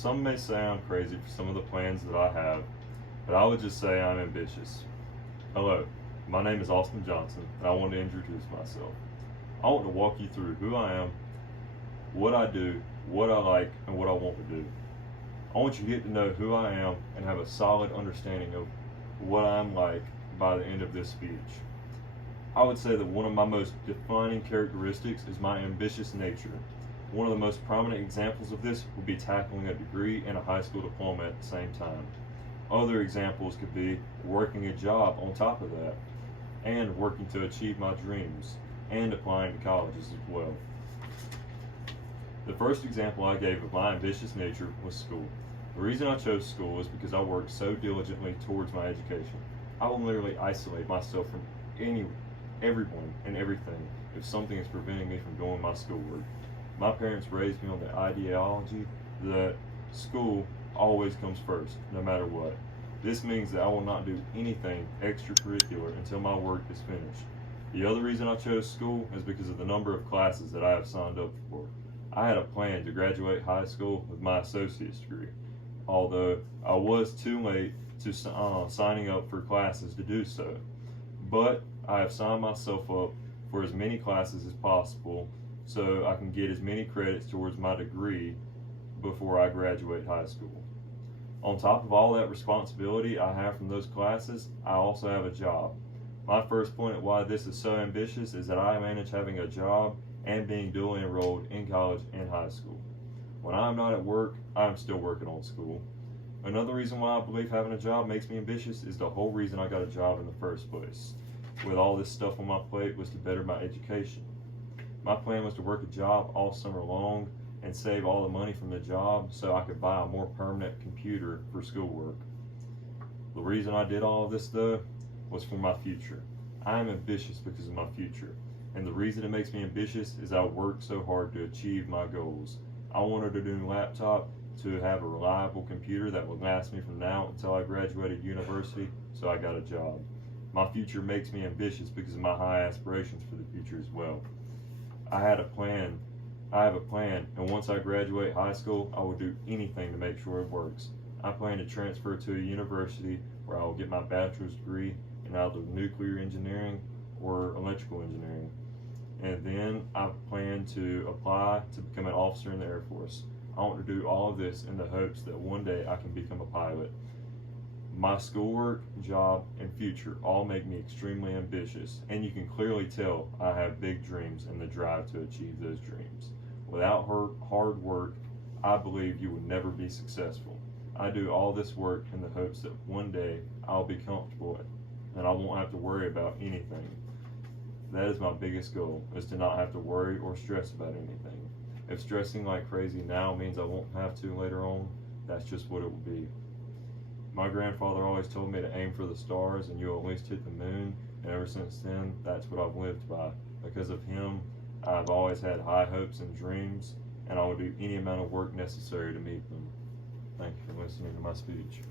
Some may say I'm crazy for some of the plans that I have, but I would just say I'm ambitious. Hello, my name is Austin Johnson, and I want to introduce myself. I want to walk you through who I am, what I do, what I like, and what I want to do. I want you to get to know who I am and have a solid understanding of what I'm like by the end of this speech. I would say that one of my most defining characteristics is my ambitious nature. One of the most prominent examples of this would be tackling a degree and a high school diploma at the same time. Other examples could be working a job on top of that, and working to achieve my dreams, and applying to colleges as well. The first example I gave of my ambitious nature was school. The reason I chose school is because I worked so diligently towards my education. I will literally isolate myself from everyone and everything if something is preventing me from doing my schoolwork. My parents raised me on the ideology that school always comes first, no matter what. This means that I will not do anything extracurricular until my work is finished. The other reason I chose school is because of the number of classes that I have signed up for. I had a plan to graduate high school with my associate's degree, although I was too late to signing up for classes to do so. But I have signed myself up for as many classes as possible so I can get as many credits towards my degree before I graduate high school. On top of all that responsibility I have from those classes, I also have a job. My first point at why this is so ambitious is that I manage having a job and being duly enrolled in college and high school. When I'm not at work, I'm still working on school. Another reason why I believe having a job makes me ambitious is the whole reason I got a job in the first place. With all this stuff on my plate was to better my education. My plan was to work a job all summer long and save all the money from the job so I could buy a more permanent computer for schoolwork. The reason I did all of this though was for my future. I am ambitious because of my future, and the reason it makes me ambitious is I worked so hard to achieve my goals. I wanted a new laptop to have a reliable computer that would last me from now until I graduated university, so I got a job. My future makes me ambitious because of my high aspirations for the future as well. I have a plan, and once I graduate high school, I will do anything to make sure it works. I plan to transfer to a university where I will get my bachelor's degree in either nuclear engineering or electrical engineering. And then I plan to apply to become an officer in the Air Force. I want to do all of this in the hopes that one day I can become a pilot. My schoolwork, job, and future all make me extremely ambitious, and you can clearly tell I have big dreams and the drive to achieve those dreams. Without hard work, I believe you would never be successful. I do all this work in the hopes that one day I'll be comfortable and I won't have to worry about anything. That is my biggest goal, is to not have to worry or stress about anything. If stressing like crazy now means I won't have to later on, that's just what it will be. My grandfather always told me to aim for the stars and you'll at least hit the moon, and ever since then, that's what I've lived by. Because of him, I've always had high hopes and dreams, and I will do any amount of work necessary to meet them. Thank you for listening to my speech.